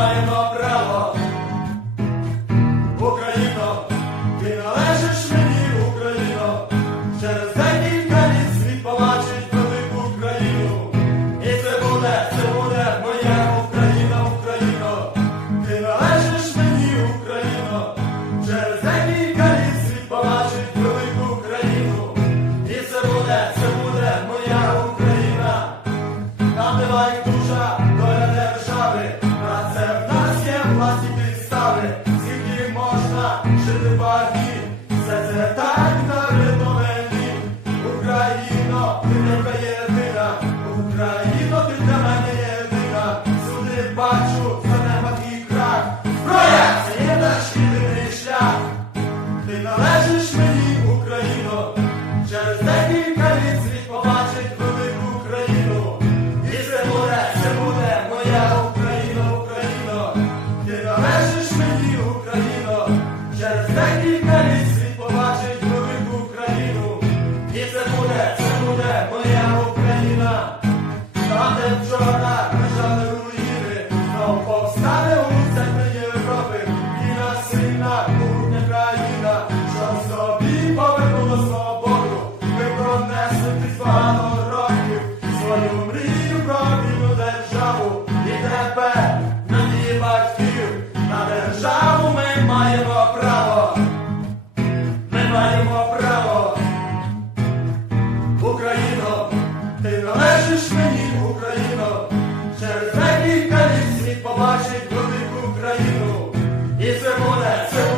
маємо право, Україно, ти належиш. весна, жити багі, все це так дарено мені, ти не вкає. буде моя Україна, та де вчора лежали руїни, знов повстане у центрі Європи і на синах. for that.